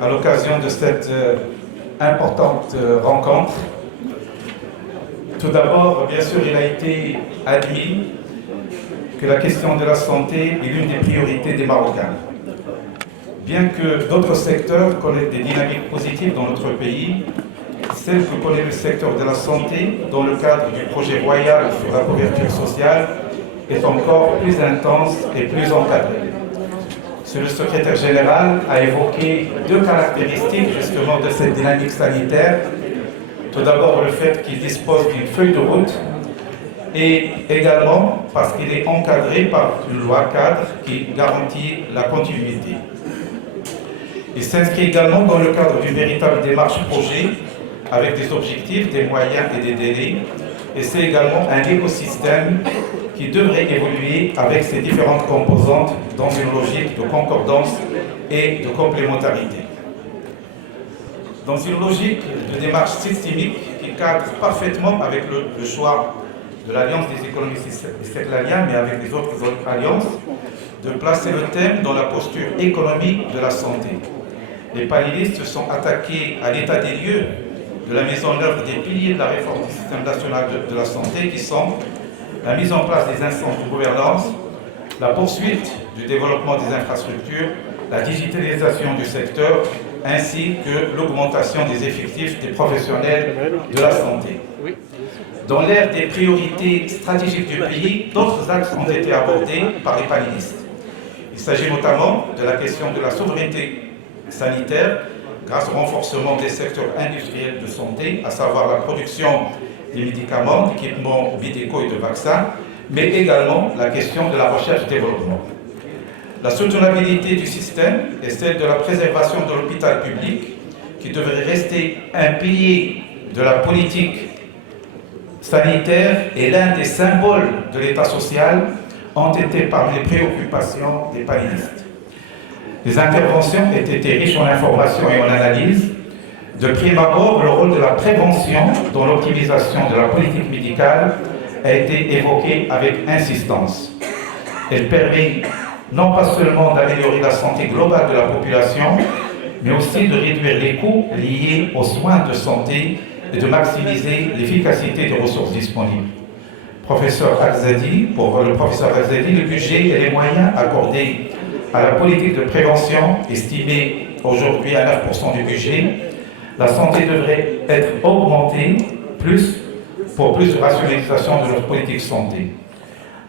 à l'occasion de cette importante rencontre. Tout d'abord, bien sûr, il a été admis que la question de la santé est l'une des priorités des Marocains. Bien que d'autres secteurs connaissent des dynamiques positives dans notre pays, celle que connaît le secteur de la santé, dans le cadre du projet royal sur la couverture sociale, est encore plus intense et plus encadrée. Le secrétaire général a évoqué deux caractéristiques justement de cette dynamique sanitaire. Tout d'abord, le fait qu'il dispose d'une feuille de route et également parce qu'il est encadré par une loi cadre qui garantit la continuité. Il s'inscrit également dans le cadre d'une véritable démarche projet avec des objectifs, des moyens et des délais. Et c'est également un écosystème qui devrait évoluer avec ses différentes composantes dans une logique de concordance et de complémentarité. Dans une logique de démarche systémique qui cadre parfaitement avec le choix de l'Alliance des économistes istiqlaliens, mais avec les autres alliances, de placer le thème dans la posture économique de la santé. Les panélistes se sont attaqués à l'état des lieux de la mise en œuvre des piliers de la réforme du système national de la santé, qui sont la mise en place des instances de gouvernance, la poursuite du développement des infrastructures, la digitalisation du secteur, ainsi que l'augmentation des effectifs des professionnels de la santé. Dans l'ère des priorités stratégiques du pays, d'autres axes ont été abordés par les panélistes. Il s'agit notamment de la question de la souveraineté sanitaire, grâce au renforcement des secteurs industriels de santé, à savoir la production des médicaments, d'équipements médicaux et de vaccins, mais également la question de la recherche-développement. La soutenabilité du système et celle de la préservation de l'hôpital public, qui devrait rester un pilier de la politique sanitaire et l'un des symboles de l'État social, ont été parmi les préoccupations des panélistes. Les interventions ont été riches en informations et en analyses. De prime abord, le rôle de la prévention dans l'optimisation de la politique médicale a été évoqué avec insistance. Elle permet non pas seulement d'améliorer la santé globale de la population, mais aussi de réduire les coûts liés aux soins de santé et de maximiser l'efficacité des ressources disponibles. Pour le professeur Al-Zadi, le budget et les moyens accordés à la politique de prévention, estimée aujourd'hui à 9% du budget, la santé devrait être augmentée pour plus de rationalisation de notre politique santé.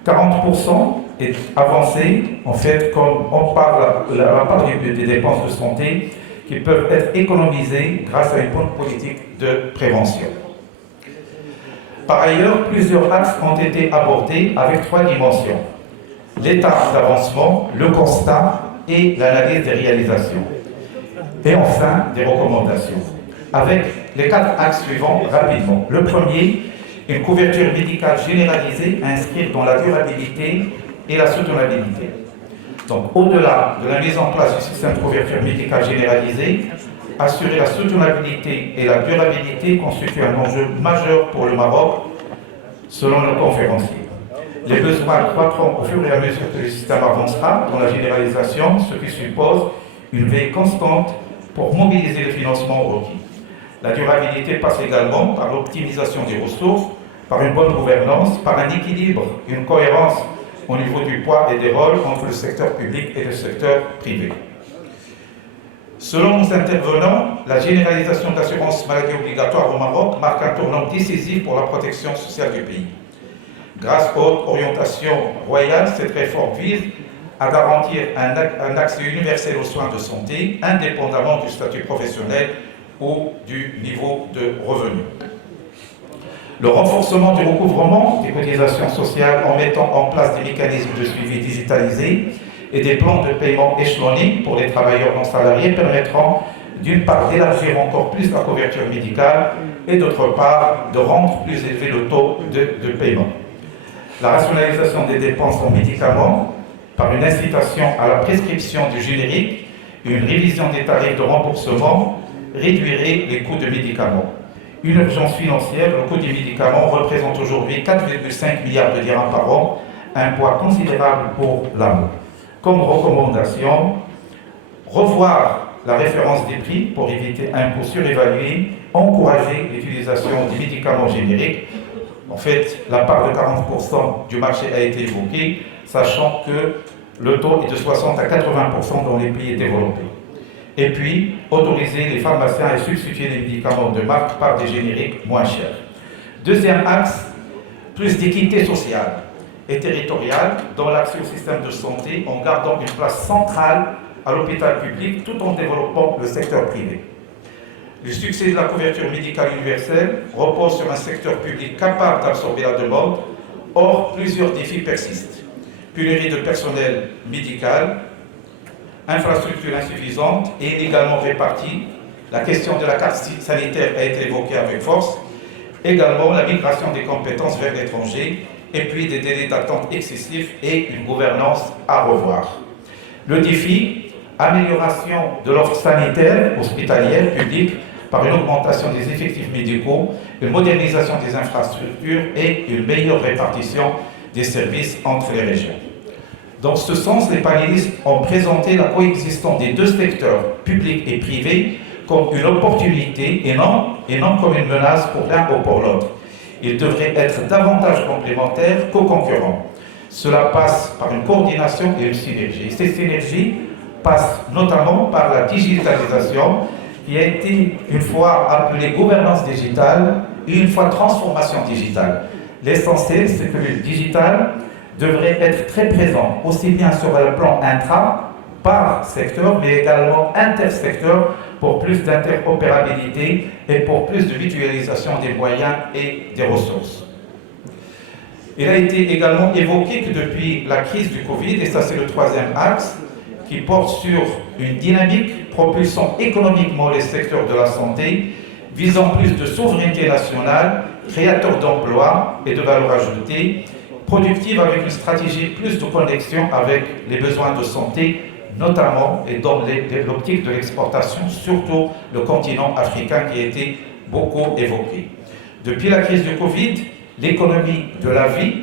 40% est avancé, en fait, comme on parle la part des dépenses de santé qui peuvent être économisées grâce à une bonne politique de prévention. Par ailleurs, plusieurs axes ont été abordés avec trois dimensions: l'état d'avancement, le constat et l'analyse des réalisations. Et enfin, des recommandations. Avec les quatre axes suivants rapidement. Le premier, une couverture médicale généralisée à inscrire dans la durabilité et la soutenabilité. Donc, au-delà de la mise en place du système de couverture médicale généralisée, assurer la soutenabilité et la durabilité constitue un enjeu majeur pour le Maroc, selon nos conférenciers. Les besoins croîtront au fur et à mesure que le système avancera dans la généralisation, ce qui suppose une veille constante pour mobiliser le financement requis. La durabilité passe également par l'optimisation des ressources, par une bonne gouvernance, par un équilibre, une cohérence au niveau du poids et des rôles entre le secteur public et le secteur privé. Selon nos intervenants, la généralisation de l'assurance maladie obligatoire au Maroc marque un tournant décisif pour la protection sociale du pays. Grâce aux orientations royales, cette réforme vise à garantir un accès universel aux soins de santé, indépendamment du statut professionnel ou du niveau de revenu. Le renforcement du recouvrement des cotisations sociales en mettant en place des mécanismes de suivi digitalisés et des plans de paiement échelonnés pour les travailleurs non salariés permettront d'une part d'élargir encore plus la couverture médicale et d'autre part de rendre plus élevé le taux de paiement. La rationalisation des dépenses en médicaments par une incitation à la prescription du générique et une révision des tarifs de remboursement réduirait les coûts de médicaments. Une urgence financière, le coût des médicaments représente aujourd'hui 4,5 milliards de dirhams par an, un poids considérable pour l'AMO. Comme recommandation, revoir la référence des prix pour éviter un coût surévalué, encourager l'utilisation des médicaments génériques. En fait, la part de 40% du marché a été évoquée, sachant que le taux est de 60 à 80% dans les pays développés. Et puis, autoriser les pharmaciens à substituer les médicaments de marque par des génériques moins chers. Deuxième axe, plus d'équité sociale et territoriale dans l'accès au système de santé en gardant une place centrale à l'hôpital public tout en développant le secteur privé. Le succès de la couverture médicale universelle repose sur un secteur public capable d'absorber la demande. Or, plusieurs défis persistent. Pénurie de personnel médical, infrastructures insuffisantes et inégalement réparties. La question de la carte sanitaire a été évoquée avec force. Également, la migration des compétences vers l'étranger et puis des délais d'attente excessifs et une gouvernance à revoir. Le défi, amélioration de l'offre sanitaire hospitalière publique par une augmentation des effectifs médicaux, une modernisation des infrastructures et une meilleure répartition des services entre les régions. Dans ce sens, les panélistes ont présenté la coexistence des deux secteurs, public et privé, comme une opportunité et non comme une menace pour l'un ou pour l'autre. Ils devraient être davantage complémentaires qu'aux concurrents. Cela passe par une coordination et une synergie. Ces synergies passent notamment par la digitalisation, qui a été une fois appelée gouvernance digitale et une fois transformation digitale. L'essentiel, c'est que le digital devrait être très présent, aussi bien sur le plan intra, par secteur, mais également intersecteur, pour plus d'interopérabilité et pour plus de mutualisation des moyens et des ressources. Il a été également évoqué que depuis la crise du Covid, et ça c'est le troisième axe, qui porte sur une dynamique propulsant économiquement les secteurs de la santé, visant plus de souveraineté nationale, créateur d'emplois et de valeur ajoutée, productive avec une stratégie plus de connexion avec les besoins de santé, notamment et dans l'optique de l'exportation, surtout le continent africain qui a été beaucoup évoqué. Depuis la crise du Covid, l'économie de la vie,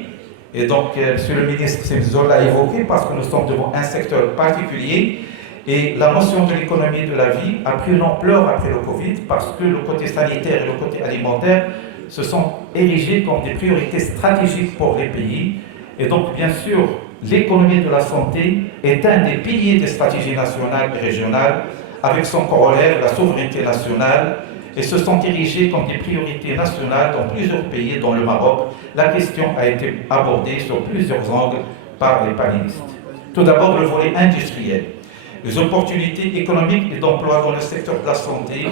et donc Monsieur le ministre Semzo l'a évoqué parce que nous sommes devant un secteur particulier, et la notion de l'économie de la vie a pris une ampleur après le Covid parce que le côté sanitaire et le côté alimentaire se sont érigés comme des priorités stratégiques pour les pays. Et donc, bien sûr, l'économie de la santé est un des piliers des stratégies nationales et régionales, avec son corollaire, la souveraineté nationale, et se sont érigés comme des priorités nationales dans plusieurs pays, dont le Maroc. La question a été abordée sur plusieurs angles par les panélistes. Tout d'abord, le volet industriel. Les opportunités économiques et d'emploi dans le secteur de la santé.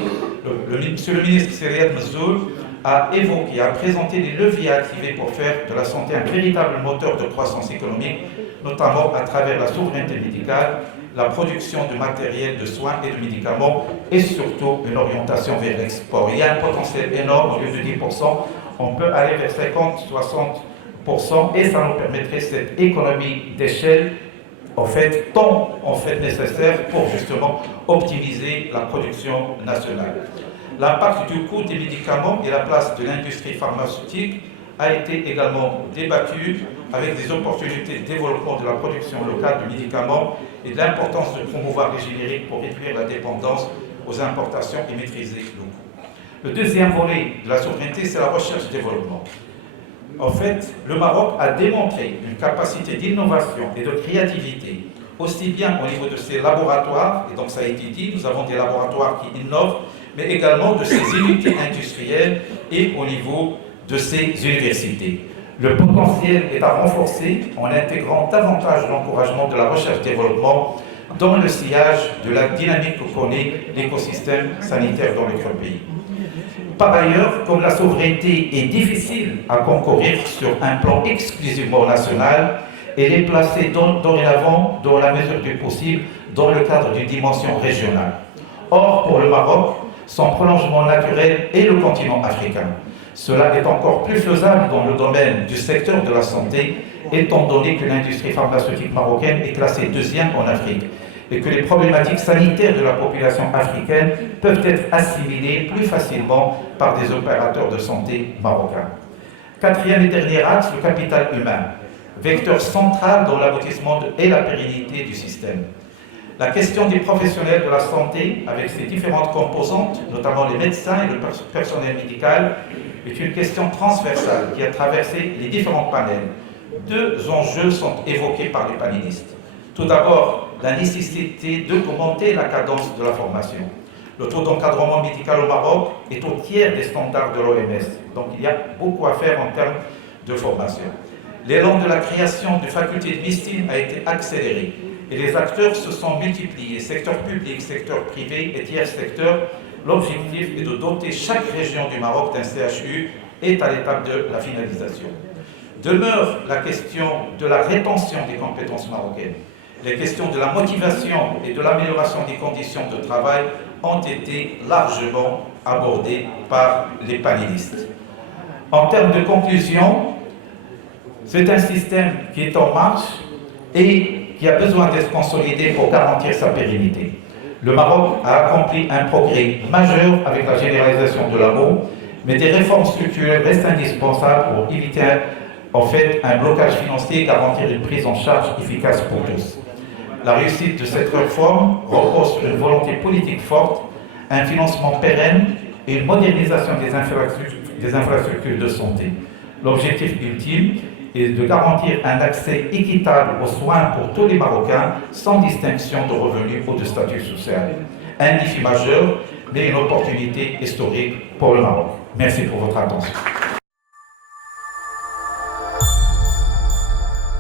Monsieur le ministre Seriat Mzoul a évoqué, a présenté les leviers à activer pour faire de la santé un véritable moteur de croissance économique, notamment à travers la souveraineté médicale, la production de matériel de soins et de médicaments, et surtout une orientation vers l'export. Il y a un potentiel énorme, au lieu de 10%, on peut aller vers 50-60%, et ça nous permettrait cette économie d'échelle, en fait, tant en fait nécessaire pour justement optimiser la production nationale. L'impact du coût des médicaments et la place de l'industrie pharmaceutique a été également débattu avec des opportunités de développement de la production locale de médicaments et de l'importance de promouvoir les génériques pour réduire la dépendance aux importations et maîtriser le coût. Le deuxième volet de la souveraineté, c'est la recherche-développement. En fait, le Maroc a démontré une capacité d'innovation et de créativité, aussi bien au niveau de ses laboratoires, et donc ça a été dit, nous avons des laboratoires qui innovent, mais également de ses unités industrielles et au niveau de ses universités. Le potentiel est à renforcer en intégrant davantage l'encouragement de la recherche-développement dans le sillage de la dynamique que connaît l'écosystème sanitaire dans notre pays. Par ailleurs, comme la souveraineté est difficile à concourir sur un plan exclusivement national, elle est placée dorénavant, dans la mesure du possible, dans le cadre d'une dimension régionale. Or, pour le Maroc, son prolongement naturel est le continent africain. Cela est encore plus faisable dans le domaine du secteur de la santé, étant donné que l'industrie pharmaceutique marocaine est classée deuxième en Afrique et que les problématiques sanitaires de la population africaine peuvent être assimilées plus facilement par des opérateurs de santé marocains. Quatrième et dernier axe, le capital humain, vecteur central dans l'aboutissement et la pérennité du système. La question des professionnels de la santé, avec ses différentes composantes, notamment les médecins et le personnel médical, est une question transversale qui a traversé les différents panels. Deux enjeux sont évoqués par les panélistes. Tout d'abord, la nécessité d'augmenter la cadence de la formation. Le taux d'encadrement médical au Maroc est au tiers des standards de l'OMS, donc il y a beaucoup à faire en termes de formation. L'élan de la création de facultés de médecine a été accéléré et les acteurs se sont multipliés, secteur public, secteur privé et tiers secteur. L'objectif est de doter chaque région du Maroc d'un CHU et à l'étape de la finalisation. Demeure la question de la rétention des compétences marocaines. Les questions de la motivation et de l'amélioration des conditions de travail ont été largement abordées par les panélistes. En termes de conclusion, c'est un système qui est en marche et qui a besoin d'être consolidé pour garantir sa pérennité. Le Maroc a accompli un progrès majeur avec la généralisation de l'AMO, mais des réformes structurelles restent indispensables pour éviter un blocage financier et garantir une prise en charge efficace pour tous. La réussite de cette réforme repose sur une volonté politique forte, un financement pérenne et une modernisation des infrastructures de santé. L'objectif ultime est de garantir un accès équitable aux soins pour tous les Marocains, sans distinction de revenus ou de statut social. Un défi majeur, mais une opportunité historique pour le Maroc. Merci pour votre attention.